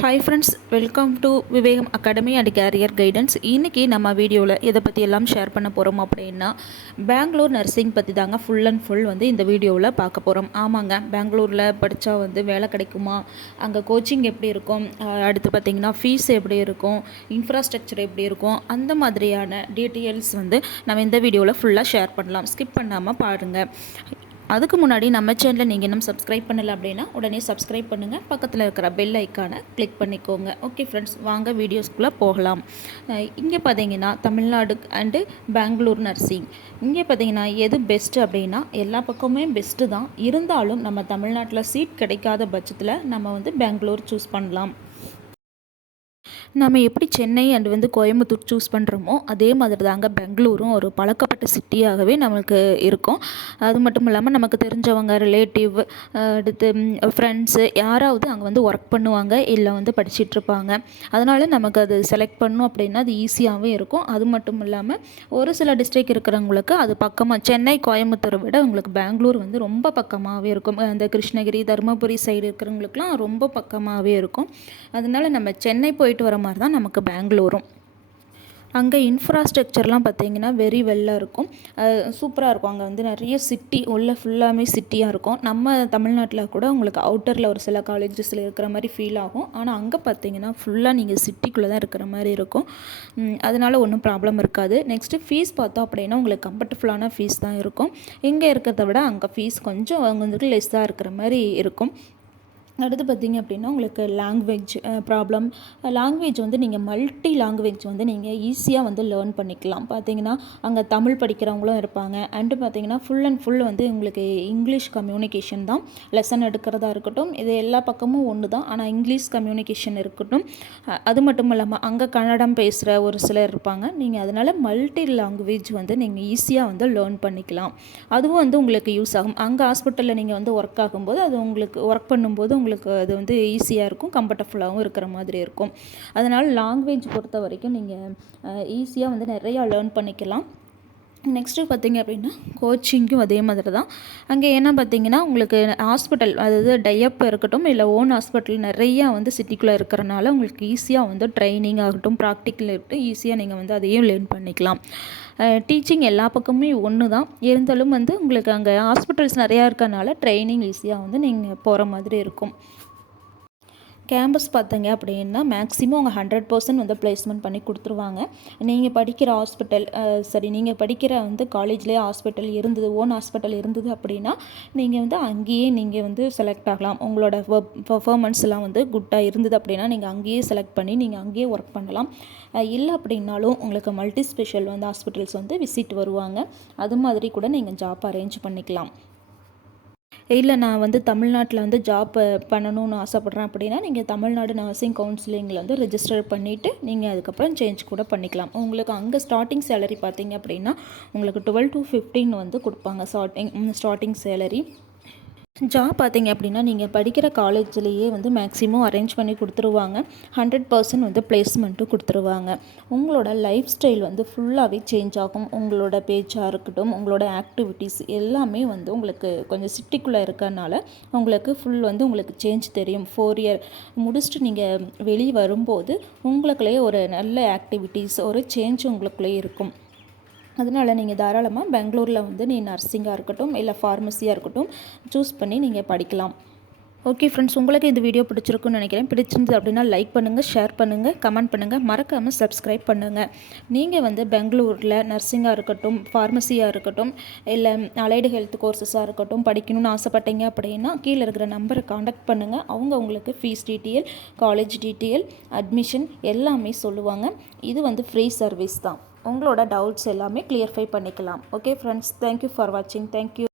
Hi friends, welcome to Vivegam academy and carrier guidance. இன்றைக்கி நம்ம வீடியோவில் எதை பற்றி எல்லாம் ஷேர் பண்ண போகிறோம் அப்படின்னா, பெங்களூர் நர்சிங் பற்றி தாங்க ஃபுல் அண்ட் ஃபுல் இந்த வீடியோவில் பார்க்க போகிறோம். ஆமாங்க, பெங்களூரில் படித்தா வேலை கிடைக்குமா, அங்கே கோச்சிங் எப்படி இருக்கும், அடுத்து பார்த்திங்கன்னா ஃபீஸ் எப்படி இருக்கும், இன்ஃப்ராஸ்ட்ரக்சர் எப்படி இருக்கும், அந்த மாதிரியான டீட்டெயில்ஸ் நம்ம இந்த வீடியோவில் ஃபுல்லாக ஷேர் பண்ணலாம். ஸ்கிப் பண்ணாமல் பாருங்கள். அதுக்கு முன்னாடி நம்ம சேனலில் நீங்கள் இன்னும் சப்ஸ்கிரைப் பண்ணலை அப்படின்னா உடனே சப்ஸ்கிரைப் பண்ணுங்கள். பக்கத்தில் இருக்கிற பெல் ஐக்கானை கிளிக் பண்ணிக்கோங்க. ஓகே ஃப்ரெண்ட்ஸ், வாங்க வீடியோஸ்குள்ளே போகலாம். இங்கே பார்த்தீங்கன்னா தமிழ்நாடு அண்டு பெங்களூர் நர்சிங். இங்கே பார்த்தீங்கன்னா எது பெஸ்ட்டு அப்படின்னா, எல்லா பக்கமுமே பெஸ்ட்டு தான். இருந்தாலும் நம்ம தமிழ்நாட்டில் சீட் கிடைக்காத பட்சத்தில் நம்ம பெங்களூர் சூஸ் பண்ணலாம். நம்ம எப்படி சென்னை அண்டு கோயம்புத்தூர் சூஸ் பண்ணுறோமோ அதே மாதிரி தாங்க பெங்களூரும் ஒரு பழக்கப்பட்ட சிட்டியாகவே நமக்கு இருக்கும். அது மட்டும் இல்லாமல் நமக்கு தெரிஞ்சவங்க, ரிலேட்டிவ், அடுத்து ஃப்ரெண்ட்ஸு யாராவது அங்கே ஒர்க் பண்ணுவாங்க, இல்லை படிச்சிட்ருப்பாங்க. அதனால் நமக்கு அது செலக்ட் பண்ணணும் அப்படின்னா அது ஈஸியாகவே இருக்கும். அது மட்டும் இல்லாமல் ஒரு சில டிஸ்ட்ரிக்ட் இருக்கிறவங்களுக்கு அது பக்கமாக, சென்னை கோயம்புத்தூரை விட உங்களுக்கு பெங்களூர் ரொம்ப பக்கமாகவே இருக்கும். அந்த கிருஷ்ணகிரி, தருமபுரி சைடு இருக்கிறவங்களுக்குலாம் ரொம்ப பக்கமாகவே இருக்கும். அதனால் நம்ம சென்னை போயிட்டு வர மாதிரி தான் நமக்கு பெங்களூரும். அங்கே இன்ஃப்ராஸ்ட்ரக்சர்லாம் பார்த்திங்கன்னா வெரி வெல்லாக இருக்கும், சூப்பராக இருக்கும். அங்கே நிறைய சிட்டி உள்ள ஃபுல்லாமே சிட்டியாக இருக்கும். நம்ம தமிழ்நாட்டில் கூட உங்களுக்கு அவுட்டரில் ஒரு சில காலேஜஸில் இருக்கிற மாதிரி ஃபீல் ஆகும். ஆனால் அங்கே பார்த்திங்கன்னா ஃபுல்லாக நீங்கள் சிட்டிக்குள்ளே தான் இருக்கிற மாதிரி இருக்கும். அதனால் ஒன்றும் ப்ராப்ளம் இருக்காது. நெக்ஸ்ட்டு ஃபீஸ் பார்த்தோம் அப்படின்னா உங்களுக்கு கம்ஃபர்டபுளான ஃபீஸ் தான் இருக்கும். இங்கே இருக்கிறத விட அங்கே ஃபீஸ் கொஞ்சம் லெஸ்ஸாக இருக்கிற மாதிரி இருக்கும். அடுத்து பார்த்திங்க அப்படின்னா உங்களுக்கு லாங்குவேஜ் ப்ராப்ளம். லாங்குவேஜ் நீங்கள் மல்டி லாங்குவேஜ் நீங்கள் ஈஸியாக லேர்ன் பண்ணிக்கலாம். பார்த்திங்கன்னா அங்கே தமிழ் படிக்கிறவங்களும் இருப்பாங்க. அண்டு பார்த்திங்கன்னா ஃபுல் அண்ட் ஃபுல் உங்களுக்கு இங்கிலீஷ் கம்யூனிகேஷன் தான். லெசன் எடுக்கிறதா இருக்கட்டும், இது எல்லா பக்கமும் ஒன்று தான். ஆனால் இங்கிலீஷ் கம்யூனிகேஷன் இருக்கட்டும். அது மட்டும் இல்லாமல் அங்கே கன்னடம் பேசுகிற ஒரு சிலர் இருப்பாங்க. நீங்கள் அதனால் மல்டி லாங்குவேஜ் நீங்கள் ஈஸியாக லேர்ன் பண்ணிக்கலாம். அதுவும் உங்களுக்கு யூஸ் ஆகும். அங்கே ஹாஸ்பிட்டலில் நீங்கள் ஒர்க் ஆகும்போது அது உங்களுக்கு ஒர்க் பண்ணும்போது உங்களுக்கு அது ஈஸியாக இருக்கும், கம்ஃபர்டபுளாகவும் இருக்கிற மாதிரி இருக்கும். அதனால் லாங்குவேஜ் பொறுத்த வரைக்கும் நீங்கள் ஈஸியாக நிறையா லேர்ன் பண்ணிக்கலாம். நெக்ஸ்ட்டு பார்த்திங்க அப்படின்னா கோச்சிங்கும் அதே மாதிரி தான். அங்கே என்ன பார்த்திங்கன்னா உங்களுக்கு ஹாஸ்பிட்டல், அதாவது டையப் இருக்கட்டும், இல்லை ஓன் ஹாஸ்பிட்டல் நிறையா சிட்டிக்குள்ளே இருக்கிறனால உங்களுக்கு ஈஸியாக ட்ரைனிங் ஆகட்டும், ப்ராக்டிக்கல் இருக்கட்டும், ஈஸியாக நீங்கள் அதையும் லேர்ன் பண்ணிக்கலாம். டீச்சிங் எல்லா பக்கமுமே ஒன்று தான். இருந்தாலும் உங்களுக்கு அங்கே ஹாஸ்பிட்டல்ஸ் நிறையா இருக்கனால ட்ரைனிங் ஈஸியாக நீங்கள் போகிற மாதிரி இருக்கும். கேம்பஸ் பார்த்தீங்க அப்படின்னா மேக்ஸிமம் அவங்க 100% ப்ளேஸ்மெண்ட் பண்ணி கொடுத்துருவாங்க. நீங்கள் படிக்கிற ஹாஸ்பிட்டல், நீங்கள் படிக்கிற காலேஜ்லேயே ஹாஸ்பிட்டல் இருந்தது, ஓன் ஹாஸ்பிட்டல் இருந்தது அப்படின்னா நீங்கள் அங்கேயே நீங்கள் செலக்ட் ஆகலாம். உங்களோட பெர்ஃபார்மன்ஸ்லாம் குட்டாக இருந்தது அப்படின்னா நீங்கள் அங்கேயே செலக்ட் பண்ணி நீங்கள் அங்கேயே ஒர்க் பண்ணலாம். இல்லை அப்படின்னாலும் உங்களுக்கு மல்டி ஸ்பெஷல் ஹாஸ்பிட்டல்ஸ் விசிட் வருவாங்க. அது மாதிரி கூட நீங்கள் ஜாப் அரேஞ்ச் பண்ணிக்கலாம். இல்லை நான் தமிழ்நாட்டில் ஜாப் பண்ணணும்னு ஆசைப்பட்றேன் அப்படின்னா நீங்கள் தமிழ்நாடு நர்சிங் கவுன்சிலிங்கில் ரெஜிஸ்டர் பண்ணிவிட்டு நீங்கள் அதுக்கப்புறம் சேஞ்ச் கூட பண்ணிக்கலாம். உங்களுக்கு அங்கே ஸ்டார்டிங் சேலரி பார்த்தீங்க அப்படின்னா உங்களுக்கு 12 to 15 கொடுப்பாங்க ஸ்டார்டிங் சேலரி. ஜாப் பார்த்தீங்க அப்படின்னா நீங்கள் படிக்கிற காலேஜ்லேயே மேக்ஸிமம் அரேஞ்ச் பண்ணி கொடுத்துருவாங்க. 100% ப்ளேஸ்மெண்ட்டும் கொடுத்துருவாங்க. உங்களோட லைஃப் ஸ்டைல் ஃபுல்லாகவே சேஞ்ச் ஆகும். உங்களோட பேச்சாக இருக்கட்டும், உங்களோட ஆக்டிவிட்டீஸ் எல்லாமே உங்களுக்கு கொஞ்சம் சிட்டிக்குள்ளே இருக்கிறனால உங்களுக்கு ஃபுல் உங்களுக்கு சேஞ்ச் தெரியும். 4 இயர் முடிச்சுட்டு நீங்கள் வெளியே வரும்போது உங்களுக்குள்ளேயே ஒரு நல்ல ஆக்டிவிட்டீஸ், ஒரு சேஞ்ச் உங்களுக்குள்ளேயே இருக்கும். அதனால் நீங்கள் தாராளமாக பெங்களூரில் நீ நர்சிங்காக இருக்கட்டும், இல்லை ஃபார்மசியாக இருக்கட்டும் சூஸ் பண்ணி நீங்கள் படிக்கலாம். ஓகே ஃப்ரெண்ட்ஸ், உங்களுக்கு இந்த வீடியோ பிடிச்சிருக்குன்னு நினைக்கிறேன். பிடிச்சிருந்தது அப்படின்னா லைக் பண்ணுங்கள், ஷேர் பண்ணுங்கள், கமெண்ட் பண்ணுங்கள், மறக்காமல் சப்ஸ்கிரைப் பண்ணுங்கள். நீங்கள் பெங்களூரில் நர்சிங்காக இருக்கட்டும், ஃபார்மசியாக இருக்கட்டும், இல்லை அலைடு ஹெல்த் கோர்சஸாக இருக்கட்டும் படிக்கணும்னு ஆசைப்பட்டீங்க அப்படின்னா கீழே இருக்கிற நம்பரை காண்டாக்ட் பண்ணுங்கள். அவங்க உங்களுக்கு fees detail, college detail, admission எல்லாமே சொல்லுவாங்க. இது ஃப்ரீ சர்வீஸ் தான். உங்களோட டவுட்ஸ் எல்லாமே கிளியர்ஃபை பண்ணிக்கலாம். ஓகே ஃப்ரெண்ட்ஸ், தேங்க்யூ ஃபார் வாட்சிங். தேங்க்யூ.